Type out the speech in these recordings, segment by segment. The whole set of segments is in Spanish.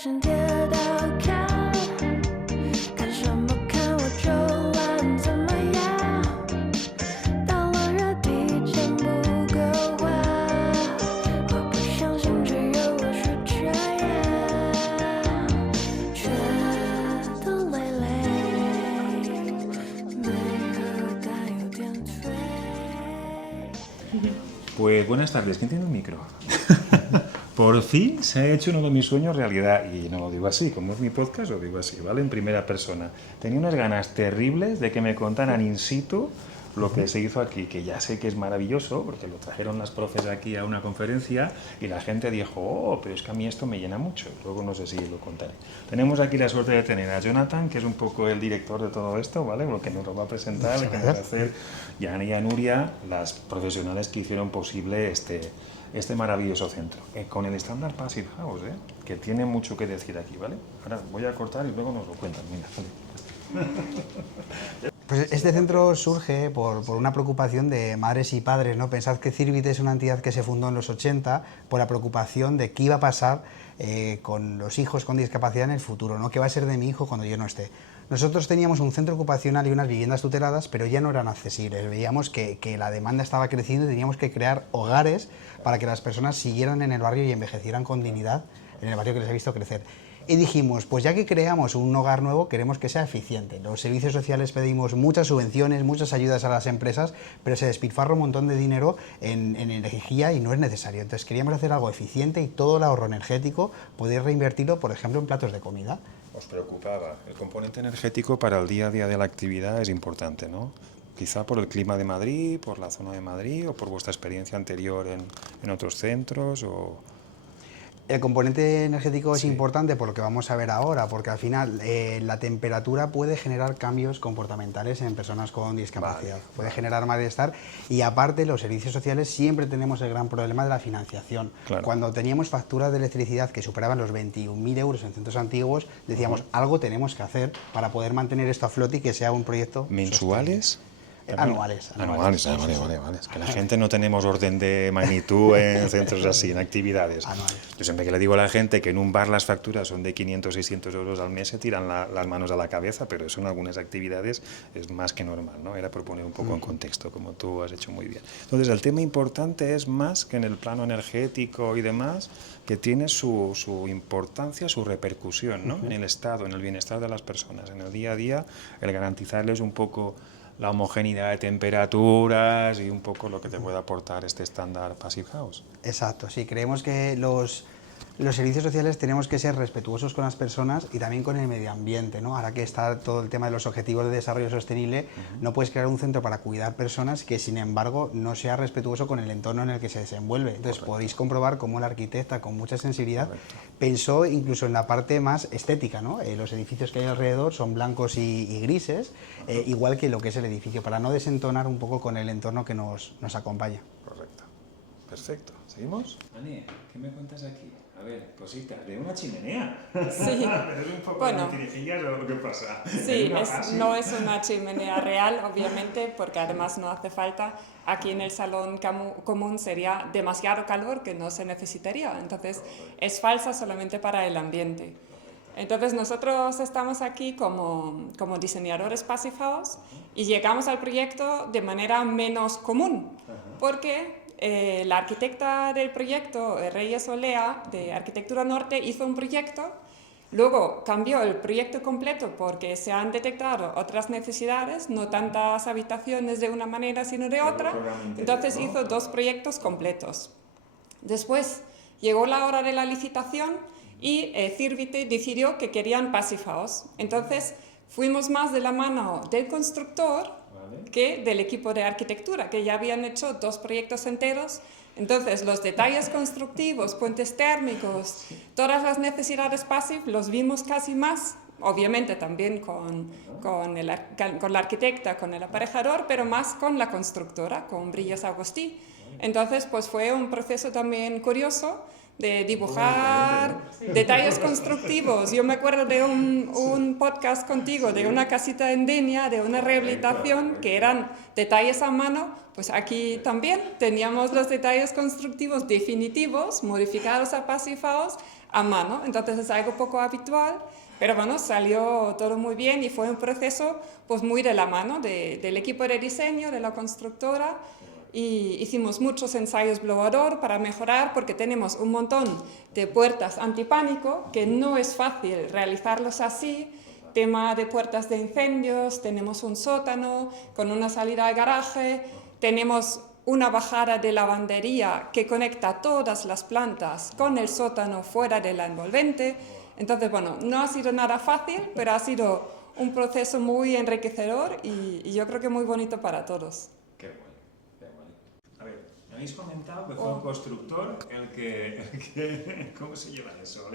先跌倒看，看什么看我就玩怎么样，到了热地前不够花，我不相信只有我是这样，觉得累累，没有但有点醉。 Pues buenas tardes, ¿quién tiene un micro? Por fin se ha hecho uno de mis sueños realidad, y no lo digo así, como es mi podcast, lo digo así, ¿vale? En primera persona. Tenía unas ganas terribles de que me contaran in situ lo que se hizo aquí, que ya sé que es maravilloso, porque lo trajeron las profes aquí a una conferencia y la gente dijo, oh, pero es que a mí esto me llena mucho. Luego no sé si lo contaré. Tenemos aquí la suerte de tener a Jonathan, que es un poco el director de todo esto, ¿vale? Lo que nos lo va a presentar, lo que nos va a hacer Jan y Nuria, las profesionales que hicieron posible este maravilloso centro, con el estándar Passive House, que tiene mucho que decir aquí, ¿vale? Ahora voy a cortar y luego nos lo cuentan, mira, vale. Pues este centro surge por una preocupación de madres y padres, ¿no? Pensad que Cirbit es una entidad que se fundó en los 80 por la preocupación de qué iba a pasar con los hijos con discapacidad en el futuro, ¿no? ¿Qué va a ser de mi hijo cuando yo no esté? Nosotros teníamos un centro ocupacional y unas viviendas tuteladas, pero ya no eran accesibles. Veíamos que la demanda estaba creciendo y teníamos que crear hogares para que las personas siguieran en el barrio y envejecieran con dignidad en el barrio que les ha visto crecer. Y dijimos, pues ya que creamos un hogar nuevo, queremos que sea eficiente. Los servicios sociales pedimos muchas subvenciones, muchas ayudas a las empresas, pero se despilfarra un montón de dinero en energía y no es necesario. Entonces queríamos hacer algo eficiente y todo el ahorro energético poder reinvertirlo, por ejemplo, en platos de comida. Os preocupaba. El componente energético para el día a día de la actividad es importante, ¿no? Quizá por el clima de Madrid, por la zona de Madrid o por vuestra experiencia anterior en otros centros o... El componente energético es Sí. importante por lo que vamos a ver ahora, porque al final la temperatura puede generar cambios comportamentales en personas con discapacidad, puede generar malestar y aparte los servicios sociales siempre tenemos el gran problema de la financiación. Claro. Cuando teníamos facturas de electricidad que superaban los 21.000 euros en centros antiguos, decíamos algo tenemos que hacer para poder mantener esto a flote y que sea un proyecto ¿Mensuales? Anuales. Anuales, vale. Es que la gente no tenemos orden de magnitud en centros así, en actividades. Anuales. Yo siempre que le digo a la gente que en un bar las facturas son de 500, 600 euros al mes, se tiran las manos a la cabeza, pero eso en algunas actividades es más que normal, ¿no? Era por poner un poco en contexto, como tú has hecho muy bien. Entonces, el tema importante es más que en el plano energético y demás, que tiene su importancia, su repercusión, ¿no? En el estado, en el bienestar de las personas, en el día a día, el garantizarles un poco la homogeneidad de temperaturas y un poco lo que te puede aportar este estándar Passive House. Exacto, sí, creemos que los servicios sociales tenemos que ser respetuosos con las personas y también con el medio ambiente, ¿no? Ahora que está todo el tema de los objetivos de desarrollo sostenible, no puedes crear un centro para cuidar personas que sin embargo no sea respetuoso con el entorno en el que se desenvuelve. Entonces podéis comprobar cómo la arquitecta con mucha sensibilidad pensó incluso en la parte más estética, ¿no? Los edificios que hay alrededor son blancos y grises, igual que lo que es el edificio, para no desentonar un poco con el entorno que nos acompaña. Correcto. Perfecto. ¿Seguimos? Ani, ¿qué me cuentas aquí? A ver, cositas, de una chimenea. Sí. ¿Es un poco Bueno. de mentirijillas o lo que pasa? Sí, no es una chimenea real, obviamente, porque además no hace falta. Aquí en el salón común sería demasiado calor que no se necesitaría, entonces es falsa solamente para el ambiente. Entonces nosotros estamos aquí como diseñadores Passive House y llegamos al proyecto de manera menos común, porque la arquitecta del proyecto, Reyes Olea, de Arquitectura Norte, hizo un proyecto, luego cambió el proyecto completo porque se han detectado otras necesidades, no tantas habitaciones de una manera sino de otra, entonces hizo 2 proyectos completos. Después llegó la hora de la licitación y Cirbit decidió que querían Passive House, entonces fuimos más de la mano del constructor que del equipo de arquitectura, que ya habían hecho 2 proyectos enteros. Entonces, los detalles constructivos, puentes térmicos, todas las necesidades Passive los vimos casi más, obviamente también con la arquitecta, con el aparejador, pero más con la constructora, con Brillas Agustí. Entonces, pues fue un proceso también curioso de dibujar detalles constructivos. Yo me acuerdo de un podcast contigo, de una casita en Denia, de una rehabilitación, que eran detalles a mano. Pues aquí también teníamos los detalles constructivos definitivos, modificados a Passive House, a mano. Entonces es algo poco habitual, pero bueno, salió todo muy bien y fue un proceso pues muy de la mano del equipo de diseño, de la constructora. Y hicimos muchos ensayos blowador para mejorar, porque tenemos un montón de puertas antipánico que no es fácil realizarlos así. Tema de puertas de incendios, tenemos un sótano con una salida al garaje, tenemos una bajada de lavandería que conecta todas las plantas con el sótano fuera de la envolvente. Entonces, bueno, no ha sido nada fácil, pero ha sido un proceso muy enriquecedor y yo creo que muy bonito para todos. Qué guay, qué guay. A ver, me habéis comentado que fue un constructor el que ¿cómo se lleva eso?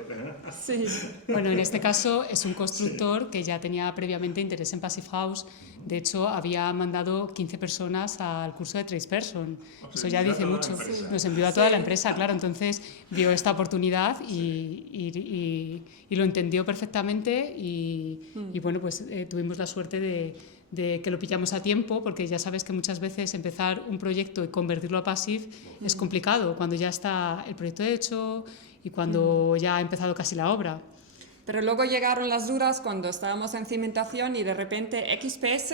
Sí. Bueno, en este caso es un constructor que ya tenía previamente interés en Passive House. De hecho, había mandado 15 personas al curso de Tradesperson. Eso ya dice mucho. Nos envió a toda la empresa, claro. Entonces vio esta oportunidad y lo entendió perfectamente y bueno, pues tuvimos la suerte de que lo pillamos a tiempo, porque ya sabes que muchas veces empezar un proyecto y convertirlo a Passive es complicado, cuando ya está el proyecto hecho y cuando ya ha empezado casi la obra. Pero luego llegaron las dudas cuando estábamos en cimentación y de repente XPS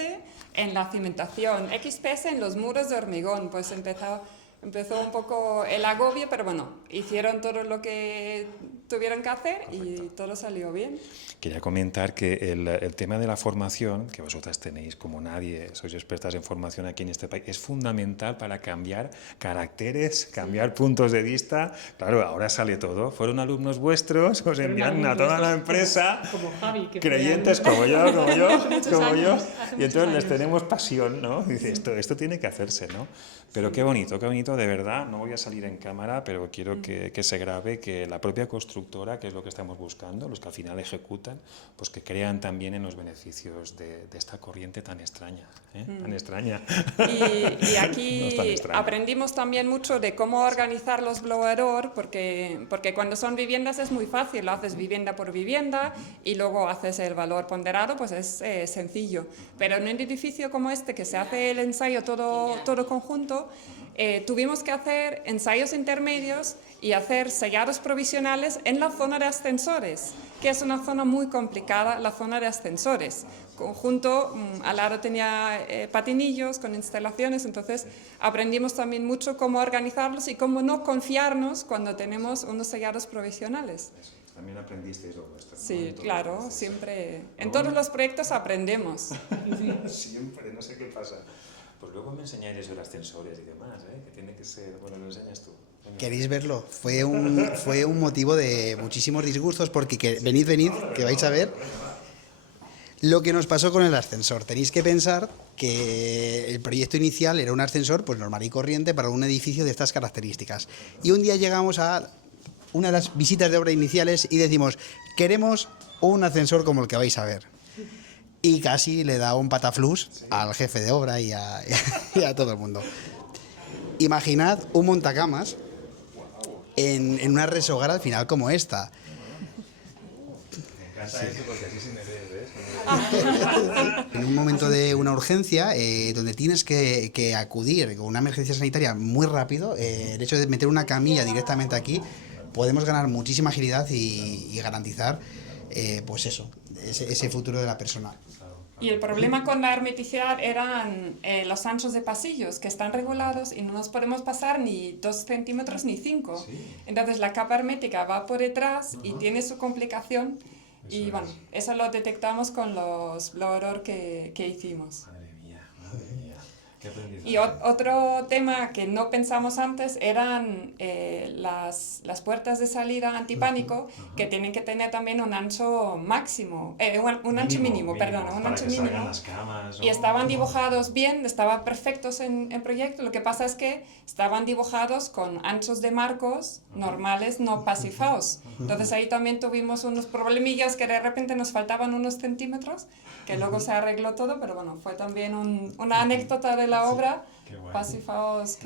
en la cimentación, XPS en los muros de hormigón, pues empezó un poco el agobio, pero bueno, hicieron todo lo que tuvieron que hacer y todo salió bien. Quería comentar que el tema de la formación, que vosotras tenéis como nadie, sois expertas en formación aquí en este país, es fundamental para cambiar caracteres, cambiar puntos de vista. Claro, ahora sale todo. Fueron alumnos vuestros, os envían a toda la empresa, como Javi, que creyentes como yo, y entonces les años. tenemos pasión, ¿no? Dice, esto tiene que hacerse, ¿no? Pero qué bonito, de verdad. No voy a salir en cámara, pero quiero que se grabe que la propia constructora, que es lo que estamos buscando, los que al final ejecutan, pues que crean también en los beneficios de esta corriente tan extraña, tan extraña. Y No aquí es tan extraña. aprendimos también mucho de cómo organizar los blower, porque cuando son viviendas es muy fácil, lo haces vivienda por vivienda y luego haces el valor ponderado, pues es sencillo. Pero en un edificio como este, que se hace el ensayo todo conjunto, tuvimos que hacer ensayos intermedios y hacer sellados provisionales en la zona de ascensores, que es una zona muy complicada, la zona de ascensores. Conjunto, al lado tenía patinillos con instalaciones, entonces aprendimos también mucho cómo organizarlos y cómo no confiarnos cuando tenemos unos sellados provisionales. También aprendisteis lo vuestro. Sí, ¿no? claro, siempre. En todos los proyectos aprendemos. Siempre, no sé qué pasa. Pues luego me enseñaréis sobre ascensores y demás, que tiene que ser... Bueno, lo enseñas tú. Venga. ¿Queréis verlo? Fue un motivo de muchísimos disgustos porque venid, que vais a ver lo que nos pasó con el ascensor. Tenéis que pensar que el proyecto inicial era un ascensor pues normal y corriente para un edificio de estas características. Y un día llegamos a una de las visitas de obra iniciales y decimos, queremos un ascensor como el que vais a ver. Y casi le da un pataflús al jefe de obra y a todo el mundo. Imaginad un montacamas en una resogar al final como esta. Me encanta eso porque así se me ve, ¿ves? En un momento de una urgencia, donde tienes que acudir con una emergencia sanitaria muy rápido, el hecho de meter una camilla directamente aquí, podemos ganar muchísima agilidad y garantizar pues eso, ese futuro de la persona. Y el problema con la hermeticidad eran los anchos de pasillos, que están regulados y no nos podemos pasar ni 2 centímetros ni 5. Entonces la capa hermética va por detrás y tiene su complicación. Y bueno, eso lo detectamos con los blower que hicimos. Madre mía. Qué aprendizaje. Y otro tema que no pensamos antes eran las puertas de salida antipánico, que tienen que tener también un ancho máximo, un ancho mínimo, perdón, un para ancho que salgan mínimo. las camas, Y estaban dibujados bien, estaban perfectos en proyecto. Lo que pasa es que estaban dibujados con anchos de marcos normales, no Passive House. Entonces ahí también tuvimos unos problemillas que de repente nos faltaban unos centímetros, que luego se arregló todo, pero bueno, fue también una anécdota de la obra Qué guay. Passive House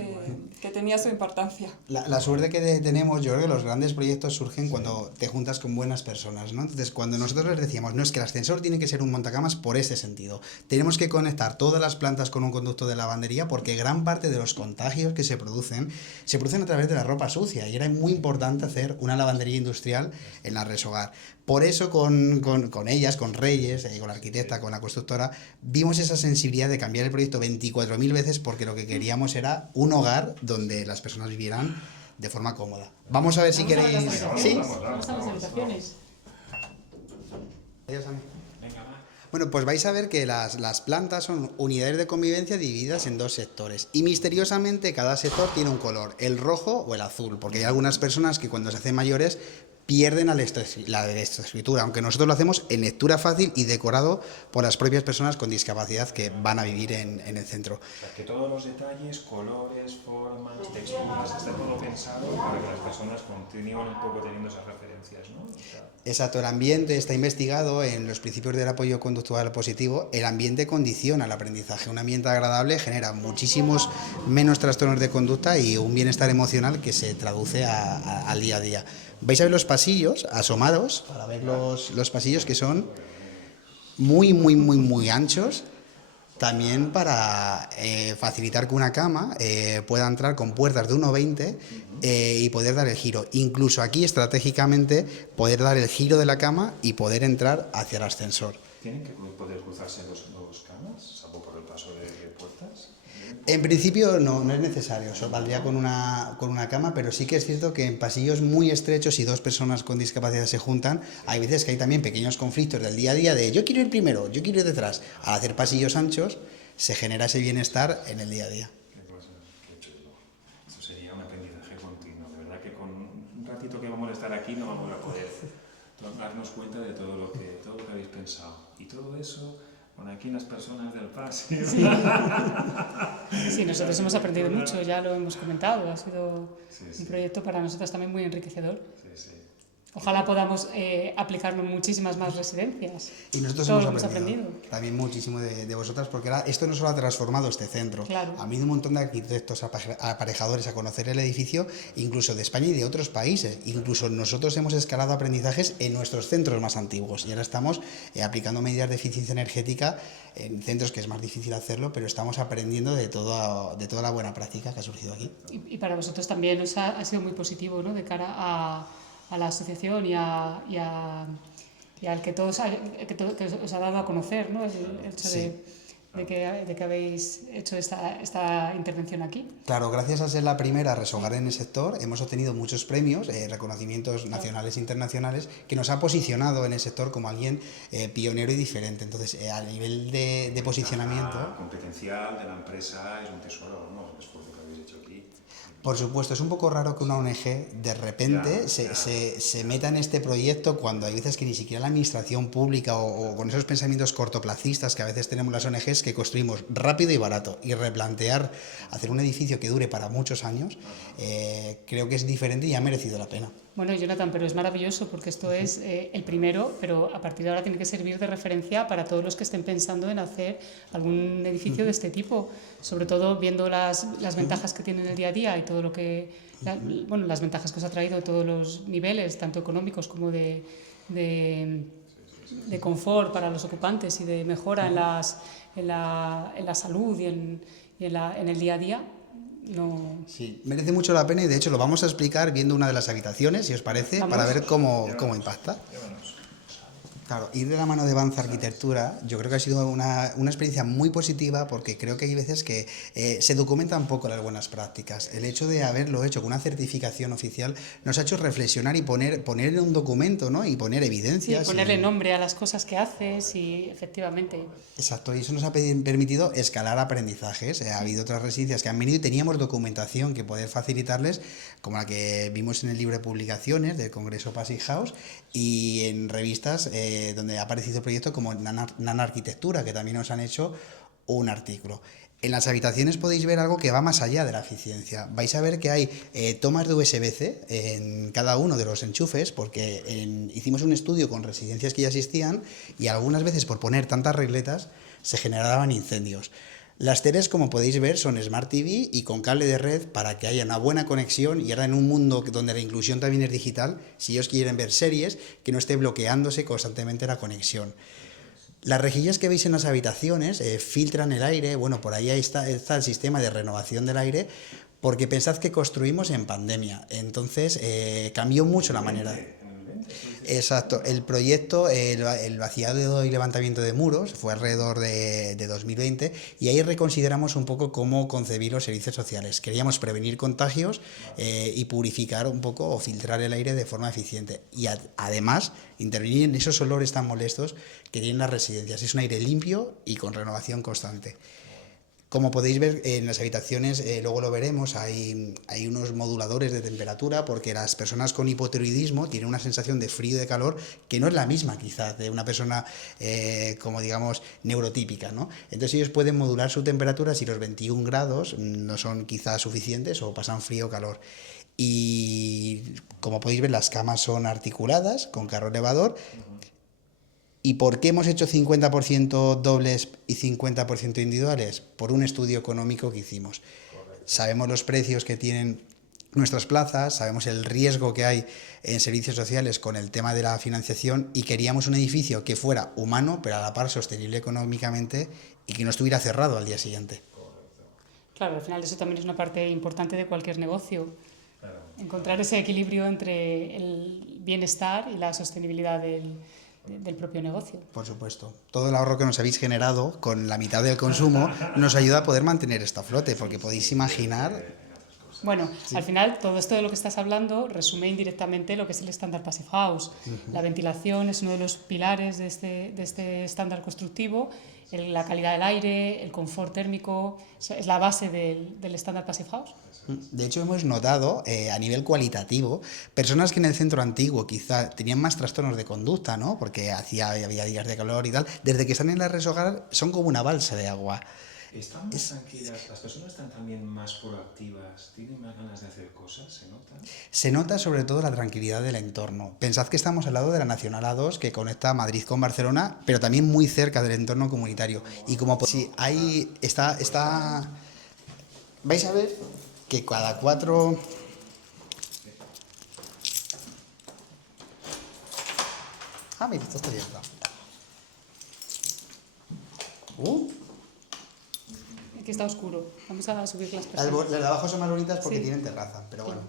que tenía su importancia. La suerte que tenemos, yo creo que los grandes proyectos surgen cuando te juntas con buenas personas, ¿no? Entonces, cuando nosotros les decíamos, no, es que el ascensor tiene que ser un montacamas por ese sentido, tenemos que conectar todas las plantas con un conducto de lavandería porque gran parte de los contagios que se producen a través de la ropa sucia y era muy importante hacer una lavandería industrial en la Res Hogar. Por eso con ellas, con Reyes, con la arquitecta, con la constructora, vimos esa sensibilidad de cambiar el proyecto 24.000 veces porque lo que queríamos era un hogar donde las personas vivieran de forma cómoda. Vamos a ver si queréis... ¿Sí? Vamos a las habitaciones. Adiós, Ami. Venga, va. Bueno, pues vais a ver que las plantas son unidades de convivencia divididas en dos sectores y misteriosamente cada sector tiene un color, el rojo o el azul, porque hay algunas personas que cuando se hacen mayores pierden la lectoescritura, aunque nosotros lo hacemos en lectura fácil y decorado por las propias personas con discapacidad que van a vivir en el centro. O sea, que todos los detalles, colores, formas, texturas, está todo pensado para que las personas continúen un poco teniendo esas referencias, ¿no? O sea, Exacto, el ambiente está investigado en los principios del apoyo conductual positivo. El ambiente condiciona el aprendizaje. Un ambiente agradable genera muchísimos menos trastornos de conducta y un bienestar emocional que se traduce al día a día. Vais a ver los pasillos, asomados, para ver los pasillos que son muy anchos. También para facilitar que una cama pueda entrar con puertas de 1,20 y poder dar el giro. Incluso aquí, estratégicamente, poder dar el giro de la cama y poder entrar hacia el ascensor. ¿Tienen que poder cruzarse los camas, salvo por el paso de puertas? En principio no es necesario, eso valdría con una cama, pero sí que es cierto que en pasillos muy estrechos y dos personas con discapacidad se juntan, hay veces que hay también pequeños conflictos del día a día de yo quiero ir primero, yo quiero ir detrás. Al hacer pasillos anchos se genera ese bienestar en el día a día. Qué cosa, qué chulo. Eso sería un aprendizaje continuo. De verdad que con un ratito que vamos a estar aquí no vamos a poder darnos cuenta de todo lo que habéis pensado. Y todo eso... Bueno, aquí las personas del pasillo. Sí, nosotros hemos aprendido mucho, ya lo hemos comentado. Ha sido Sí. un proyecto para nosotros también muy enriquecedor. Sí. Ojalá podamos aplicarlo en muchísimas más residencias. Y nosotros Todo hemos lo aprendido también muchísimo de vosotras, porque esto no solo ha transformado este centro, Claro. ha venido un montón de arquitectos aparejadores a conocer el edificio, incluso de España y de otros países. Incluso nosotros hemos escalado aprendizajes en nuestros centros más antiguos y ahora estamos aplicando medidas de eficiencia energética en centros que es más difícil hacerlo, pero estamos aprendiendo de toda la buena práctica que ha surgido aquí. Y para vosotros también ha sido muy positivo, ¿no? De cara a la asociación y al que os ha dado a conocer, ¿no? El hecho Sí. de que habéis hecho esta intervención aquí. Claro, gracias a ser la primera a Res Hogar en el sector, hemos obtenido muchos premios, reconocimientos nacionales e internacionales, que nos ha posicionado en el sector como alguien pionero y diferente. Entonces, a nivel de posicionamiento... La competencial de la empresa es un tesoro, ¿no? El esfuerzo que habéis hecho aquí. Por supuesto, es un poco raro que una ONG de repente se meta en este proyecto cuando hay veces que ni siquiera la administración pública o con esos pensamientos cortoplacistas que a veces tenemos las ONGs que construimos rápido y barato y replantear, hacer un edificio que dure para muchos años, creo que es diferente y ha merecido la pena. Bueno, Jonathan, pero es maravilloso porque esto es el primero, pero a partir de ahora tiene que servir de referencia para todos los que estén pensando en hacer algún edificio de este tipo, sobre todo viendo las ventajas que tiene en el día a día y todo lo que, las ventajas que os ha traído de todos los niveles, tanto económicos como de confort para los ocupantes y de mejora en la salud y en el día a día. No. Sí, merece mucho la pena y de hecho lo vamos a explicar viendo una de las habitaciones, si os parece, Vamos. para ver cómo impacta. Claro, ir de la mano de Banza Arquitectura yo creo que ha sido una experiencia muy positiva porque creo que hay veces que se documentan poco las buenas prácticas. El hecho de haberlo hecho con una certificación oficial nos ha hecho reflexionar y poner en un documento, ¿no? Y poner evidencias. Sí, ponerle nombre a las cosas que haces y efectivamente. Exacto, y eso nos ha permitido escalar aprendizajes. Ha habido otras residencias que han venido y teníamos documentación que poder facilitarles, como la que vimos en el libro de publicaciones del Congreso Passive House y en revistas donde ha aparecido el proyecto como Nana Arquitectura, que también nos han hecho un artículo. En las habitaciones podéis ver algo que va más allá de la eficiencia. Vais a ver que hay tomas de USB-C en cada uno de los enchufes, porque hicimos un estudio con residencias que ya existían y algunas veces por poner tantas regletas se generaban incendios. Las teles, como podéis ver, son Smart TV y con cable de red para que haya una buena conexión, y ahora en un mundo donde la inclusión también es digital, si ellos quieren ver series, que no esté bloqueándose constantemente la conexión. Las rejillas que veis en las habitaciones filtran el aire, bueno, por ahí está el sistema de renovación del aire, porque pensad que construimos en pandemia, entonces cambió mucho la manera. Exacto, el proyecto, el vaciado y levantamiento de muros fue alrededor de 2020, y ahí reconsideramos un poco cómo concebir los servicios sociales. Queríamos prevenir contagios y purificar un poco o filtrar el aire de forma eficiente, y además intervenir en esos olores tan molestos que tienen las residencias. Es un aire limpio y con renovación constante. Como podéis ver en las habitaciones, luego lo veremos, hay unos moduladores de temperatura, porque las personas con hipotiroidismo tienen una sensación de frío y de calor que no es la misma quizás de una persona como digamos neurotípica, ¿no? Entonces ellos pueden modular su temperatura si los 21 grados no son quizás suficientes o pasan frío o calor. Y como podéis ver, las camas son articuladas con carro elevador. ¿Y por qué hemos hecho 50% dobles y 50% individuales? Por un estudio económico que hicimos. Sabemos los precios que tienen nuestras plazas, sabemos el riesgo que hay en servicios sociales con el tema de la financiación, y queríamos un edificio que fuera humano, pero a la par sostenible económicamente, y que no estuviera cerrado al día siguiente. Claro, al final eso también es una parte importante de cualquier negocio. Encontrar ese equilibrio entre el bienestar y la sostenibilidad del propio negocio. Por supuesto. Todo el ahorro que nos habéis generado con la mitad del consumo nos ayuda a poder mantener esto a flote, porque podéis imaginar... Bueno, sí. Al final todo esto de lo que estás hablando resume indirectamente lo que es el estándar Passive House. La ventilación es uno de los pilares de este estándar constructivo, la calidad del aire, el confort térmico, es la base del estándar Passive House. De hecho, hemos notado a nivel cualitativo personas que en el centro antiguo quizá tenían más trastornos de conducta, ¿no? Porque había días de calor y tal, desde que están en la red hogar son como una balsa de agua. Están más tranquilas, las personas están también más proactivas, tienen más ganas de hacer cosas, ¿se nota? Se nota sobre todo la tranquilidad del entorno. Pensad que estamos al lado de la Nacional A2, que conecta Madrid con Barcelona, pero también muy cerca del entorno comunitario. Y como sí, ahí está... Vais a ver que cada 4... Ah, mira, esto está abierto. Aquí está oscuro. Vamos a subir las persianas. Las de abajo son más bonitas porque sí. tienen terraza, pero bueno.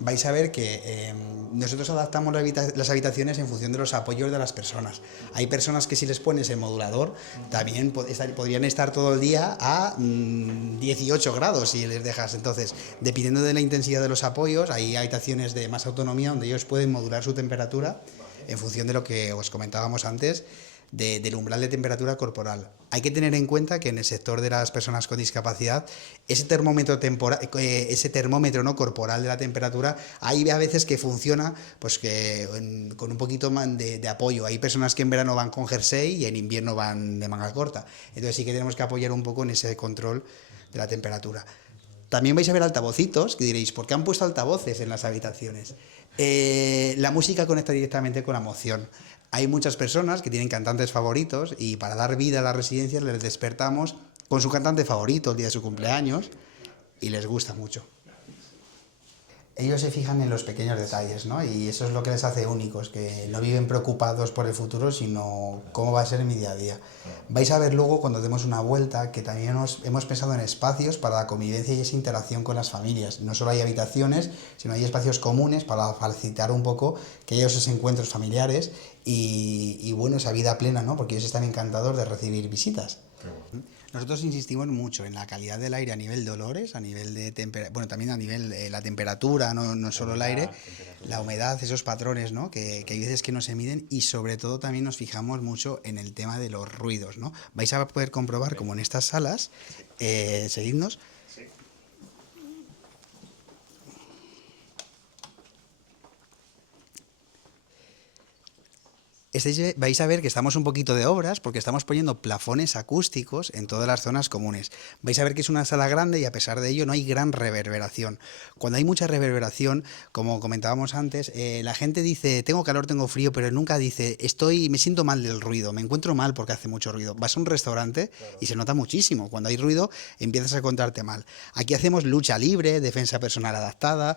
Vais a ver que nosotros adaptamos las habitaciones en función de los apoyos de las personas. Hay personas que si les pones el modulador también podrían estar todo el día a 18 grados si les dejas. Entonces, dependiendo de la intensidad de los apoyos, hay habitaciones de más autonomía donde ellos pueden modular su temperatura en función de lo que os comentábamos antes, del umbral de temperatura corporal. Hay que tener en cuenta que en el sector de las personas con discapacidad, ese termómetro ¿no? corporal de la temperatura, hay a veces que funciona pues con un poquito más de apoyo. Hay personas que en verano van con jersey y en invierno van de manga corta. Entonces sí que tenemos que apoyar un poco en ese control de la temperatura. También vais a ver altavocitos, que diréis, ¿por qué han puesto altavoces en las habitaciones? La música conecta directamente con la emoción. Hay muchas personas que tienen cantantes favoritos y para dar vida a las residencias les despertamos con su cantante favorito el día de su cumpleaños y les gusta mucho. Ellos se fijan en los pequeños detalles, ¿no? Y eso es lo que les hace únicos, que no viven preocupados por el futuro, sino cómo va a ser mi día a día. Vais a ver luego, cuando demos una vuelta, que también hemos pensado en espacios para la convivencia y esa interacción con las familias. No solo hay habitaciones, sino hay espacios comunes para facilitar un poco que haya esos encuentros familiares y bueno, esa vida plena, ¿no? Porque ellos están encantados de recibir visitas. Nosotros insistimos mucho en la calidad del aire a nivel de olores, a nivel de bueno, también a nivel de la temperatura, no solo el aire, la humedad, esos patrones, ¿no? Que hay veces que no se miden, y sobre todo también nos fijamos mucho en el tema de los ruidos, ¿no? Vais a poder comprobar como en estas salas, seguidnos. vais a ver que estamos un poquito de obras porque estamos poniendo plafones acústicos en todas las zonas comunes. Vais a ver que es una sala grande y a pesar de ello no hay gran reverberación. Cuando hay mucha reverberación, como comentábamos antes, la gente dice tengo calor, tengo frío, pero nunca dice me siento mal del ruido, me encuentro mal porque hace mucho ruido. Vas a un restaurante y se nota muchísimo. Cuando hay ruido empiezas a encontrarte mal. Aquí hacemos lucha libre, defensa personal adaptada,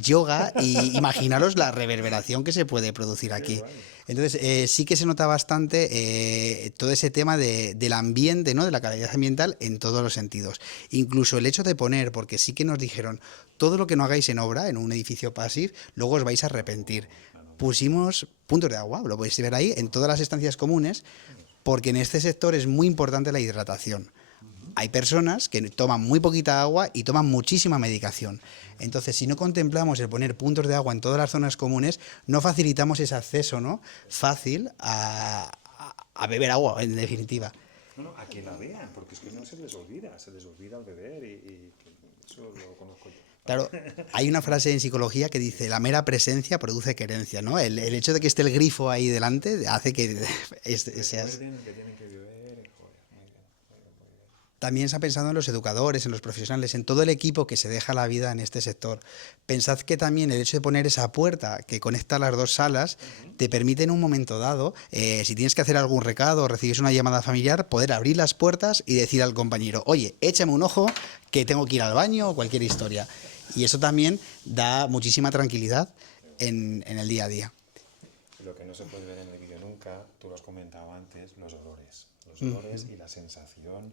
yoga y imaginaros la reverberación que se puede producir aquí. Entonces, sí que se nota bastante todo ese tema del ambiente, ¿no? De la calidad ambiental en todos los sentidos. Incluso el hecho de poner, porque sí que nos dijeron, todo lo que no hagáis en obra, en un edificio passive, luego os vais a arrepentir. Pusimos puntos de agua, lo podéis ver ahí, en todas las estancias comunes, porque en este sector es muy importante la hidratación. Hay personas que toman muy poquita agua y toman muchísima medicación. Entonces, si no contemplamos el poner puntos de agua en todas las zonas comunes, no facilitamos ese acceso, ¿no? Fácil a beber agua, en definitiva. No, a que la vean, porque es que no se les olvida al beber y eso lo conozco yo. Claro, hay una frase en psicología que dice la mera presencia produce querencia, ¿no? El hecho de que esté el grifo ahí delante hace que seas... Que tienen que beber, joder, muy bien. También se ha pensado en los educadores, en los profesionales, en todo el equipo que se deja la vida en este sector. Pensad que también el hecho de poner esa puerta que conecta las dos salas te permite en un momento dado, si tienes que hacer algún recado o recibes una llamada familiar, poder abrir las puertas y decir al compañero, oye, échame un ojo que tengo que ir al baño o cualquier historia. Y eso también da muchísima tranquilidad en el día a día. Lo que no se puede ver en el vídeo nunca, tú lo has comentado antes, los olores y la sensación.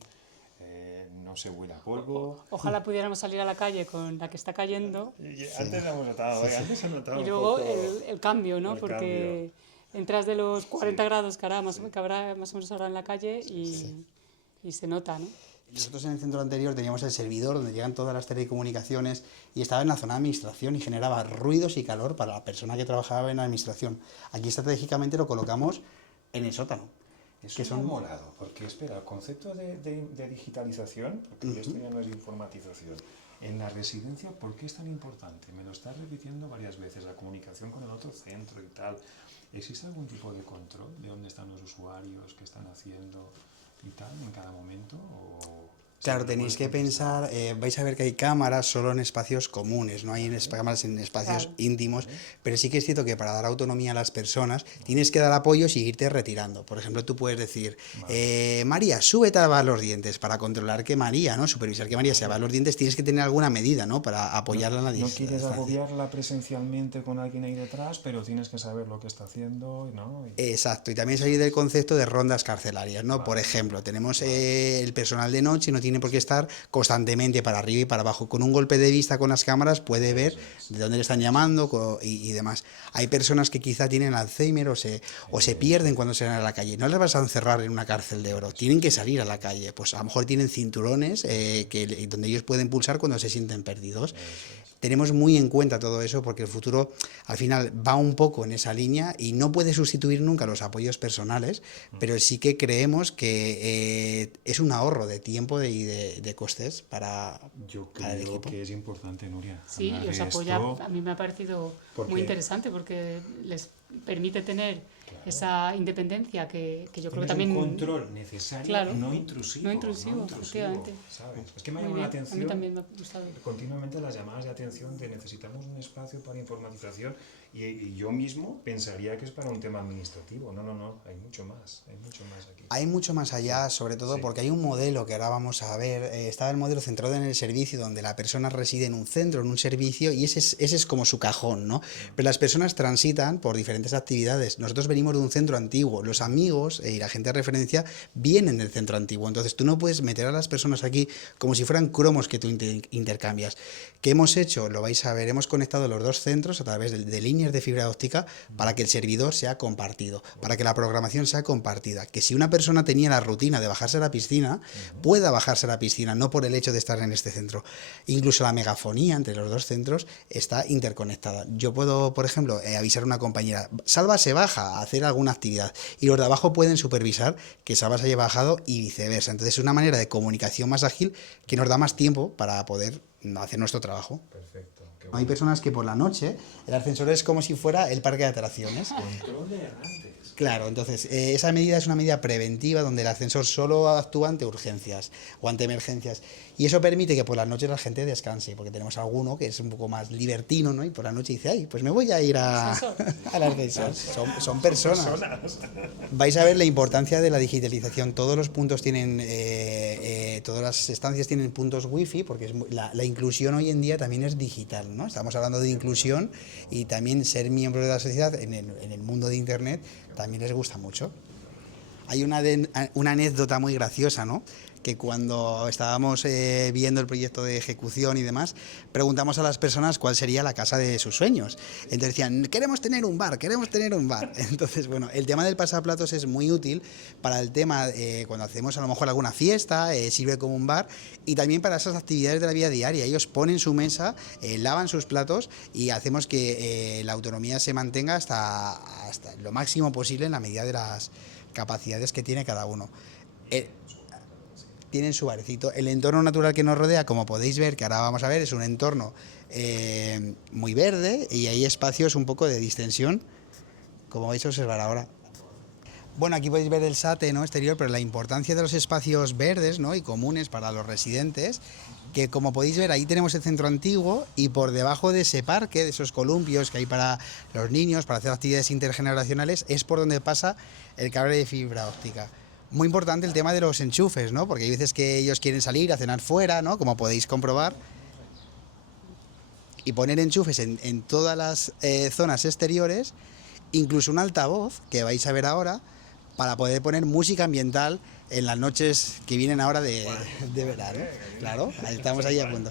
No se huele a polvo. Ojalá pudiéramos salir a la calle con la que está cayendo. Antes lo hemos notado, antes se ha notado Y un luego poco el cambio, ¿no? el Porque entras de los 40 grados que habrá más o menos ahora en la calle y se nota, ¿no? Nosotros en el centro anterior teníamos el servidor donde llegan todas las telecomunicaciones y estaba en la zona de administración y generaba ruidos y calor para la persona que trabajaba en la administración. Aquí estratégicamente lo colocamos en el sótano. Eso me ha molado, porque espera, el concepto de digitalización, porque esto ya no es informatización, en la residencia, ¿por qué es tan importante? Me lo estás repitiendo varias veces, la comunicación con el otro centro y tal. ¿Existe algún tipo de control de dónde están los usuarios, qué están haciendo y tal en cada momento? ¿O Claro, tenéis que pensar, vais a ver que hay cámaras solo en espacios comunes, no hay cámaras en espacios íntimos, pero sí que es cierto que para dar autonomía a las personas tienes que dar apoyos y irte retirando. Por ejemplo, tú puedes decir, María, súbete a lavar los dientes, para controlar que María, ¿no? Supervisar que María se lava los dientes, tienes que tener alguna medida, ¿no? Para apoyarla en la distancia. No quieres agobiarla presencialmente con alguien ahí detrás, pero tienes que saber lo que está haciendo, ¿no? Exacto, y también salir del concepto de rondas carcelarias, ¿no? Por ejemplo, tenemos el personal de noche, no tiene por qué estar constantemente para arriba y para abajo. Con un golpe de vista con las cámaras puede ver de dónde le están llamando y demás. Hay personas que quizá tienen Alzheimer o se pierden cuando salen a la calle. No les vas a encerrar en una cárcel de oro, tienen que salir a la calle. Pues a lo mejor tienen cinturones donde ellos pueden pulsar cuando se sienten perdidos. Tenemos muy en cuenta todo eso porque el futuro al final va un poco en esa línea y no puede sustituir nunca los apoyos personales, pero sí que creemos que es un ahorro de tiempo y de costes para el equipo. Que es importante, Nuria. Sí, y os apoya, a mí me ha parecido muy interesante porque les permite tener esa independencia que yo creo que también... un control necesario, claro, no intrusivo, efectivamente. ¿sabes? Es que me ha llamado la atención a mí también me ha gustado. Continuamente las llamadas de atención de necesitamos un espacio para informatización y yo mismo pensaría que es para un tema administrativo. No, hay mucho más aquí. Hay mucho más allá, sobre todo porque hay un modelo que ahora vamos a ver. Estaba el modelo centrado en el servicio, donde la persona reside en un centro, en un servicio, y ese es como su cajón, ¿no? Pero las personas transitan por diferentes actividades. Nosotros venimos de un centro antiguo. Los amigos y la gente de referencia vienen del centro antiguo. Entonces tú no puedes meter a las personas aquí como si fueran cromos que tú intercambias. ¿Qué hemos hecho? Lo vais a ver. Hemos conectado los dos centros a través de líneas de fibra óptica para que el servidor sea compartido, para que la programación sea compartida. Que si una persona tenía la rutina de bajarse a la piscina, pueda bajarse a la piscina, no por el hecho de estar en este centro. Incluso la megafonía entre los dos centros está interconectada. Yo puedo, por ejemplo, avisar a una compañera, Salva se baja a hacer alguna actividad, y los de abajo pueden supervisar que Salva se haya bajado y viceversa. Entonces es una manera de comunicación más ágil que nos da más tiempo para poder hacer nuestro trabajo. Perfecto. Hay personas que por la noche el ascensor es como si fuera el parque de atracciones. Control de errante. antes. Claro, entonces esa medida es una medida preventiva donde el ascensor solo actúa ante urgencias o ante emergencias y eso permite que por las noches la gente descanse, porque tenemos alguno que es un poco más libertino, ¿no? Y por la noche dice, ay, pues me voy a ir al ascensor. Son personas. Vais a ver la importancia de la digitalización. Todos los puntos tienen, todas las estancias tienen puntos wifi, porque la inclusión hoy en día también es digital, ¿no? Estamos hablando de inclusión y también ser miembro de la sociedad en el mundo de Internet también les gusta mucho. Hay una anécdota muy graciosa, ¿no? Que cuando estábamos viendo el proyecto de ejecución y demás, preguntamos a las personas cuál sería la casa de sus sueños. Entonces decían, queremos tener un bar, queremos tener un bar. Entonces, bueno, el tema del pasaplatos es muy útil para el tema, cuando hacemos a lo mejor alguna fiesta, sirve como un bar, y también para esas actividades de la vida diaria. Ellos ponen su mesa, lavan sus platos y hacemos que la autonomía se mantenga hasta lo máximo posible en la medida de las capacidades que tiene cada uno. Tienen su barecito. El entorno natural que nos rodea, como podéis ver, que ahora vamos a ver, es un entorno muy verde y hay espacios un poco de distensión, como vais a observar ahora. Bueno, aquí podéis ver el SATE, ¿no?, exterior, pero la importancia de los espacios verdes, ¿no?, y comunes para los residentes, que como podéis ver ahí tenemos el centro antiguo y por debajo de ese parque, de esos columpios que hay para los niños, para hacer actividades intergeneracionales, es por donde pasa el cable de fibra óptica. Muy importante el tema de los enchufes, ¿no? Porque hay veces que ellos quieren salir a cenar fuera, ¿no?, como podéis comprobar. Y poner enchufes en todas las zonas exteriores, incluso un altavoz, que vais a ver ahora, para poder poner música ambiental en las noches que vienen ahora de verano. Claro, estamos ahí a punto.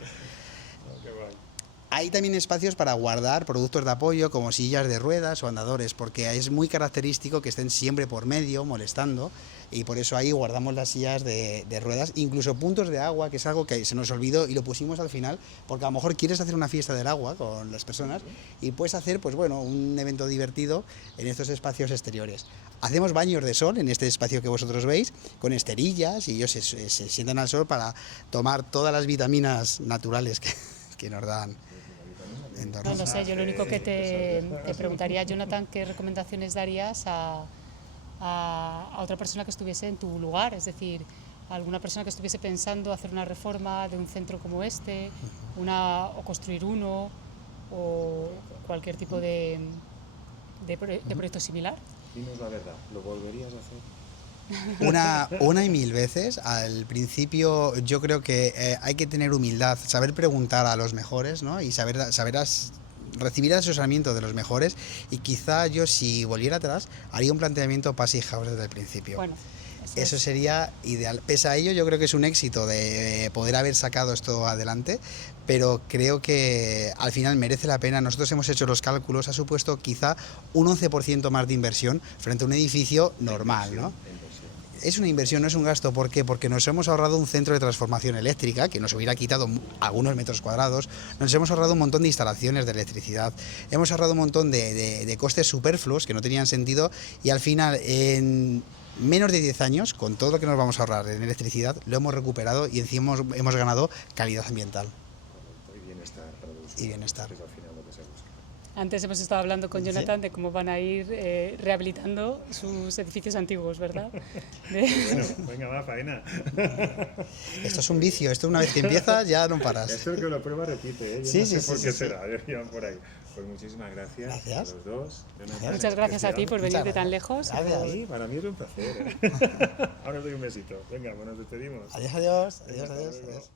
Hay también espacios para guardar productos de apoyo como sillas de ruedas o andadores, porque es muy característico que estén siempre por medio, molestando, y por eso ahí guardamos las sillas de ruedas, incluso puntos de agua, que es algo que se nos olvidó y lo pusimos al final, porque a lo mejor quieres hacer una fiesta del agua con las personas y puedes hacer, pues bueno, un evento divertido en estos espacios exteriores. Hacemos baños de sol en este espacio que vosotros veis, con esterillas, y ellos se sientan al sol para tomar todas las vitaminas naturales que nos dan. No sé, yo lo único que te preguntaría, Jonathan, ¿qué recomendaciones darías a otra persona que estuviese en tu lugar? Es decir, alguna persona que estuviese pensando hacer una reforma de un centro como este, o construir uno, o cualquier tipo de proyecto similar. Dinos la verdad, ¿lo volverías a hacer? Una y mil veces. Al principio yo creo que hay que tener humildad, saber preguntar a los mejores, ¿no?, y recibir asesoramiento de los mejores, y quizá yo, si volviera atrás, haría un planteamiento Passive House desde el principio. Bueno, eso sería ideal. Pese a ello, yo creo que es un éxito de poder haber sacado esto adelante, pero creo que al final merece la pena. Nosotros hemos hecho los cálculos, ha supuesto quizá un 11% más de inversión frente a un edificio normal, ¿no? Es una inversión, no es un gasto. ¿Por qué? Porque nos hemos ahorrado un centro de transformación eléctrica que nos hubiera quitado algunos metros cuadrados, nos hemos ahorrado un montón de instalaciones de electricidad, hemos ahorrado un montón de costes superfluos que no tenían sentido, y al final, en menos de 10 años, con todo lo que nos vamos a ahorrar en electricidad, lo hemos recuperado y encima hemos ganado calidad ambiental. Y bienestar para los Y bienestar. que es al final lo que se busca. Antes hemos estado hablando con Jonathan de cómo van a ir rehabilitando sus edificios antiguos, ¿verdad? Bueno, venga, va, faena. Esto es un vicio, esto una vez que empiezas ya no paras. Esto el que lo prueba repite, ¿eh? Yo Sí, no sé sí, por sí, qué sí. será, iban por ahí. Pues muchísimas gracias, Gracias. a los dos. Jonathan, Muchas gracias a ti por Muchas venir de tan gracias. lejos. Gracias. Sí, para mí es un placer. Ahora os doy un besito. Venga, pues nos despedimos. Adiós, adiós, adiós, adiós, adiós.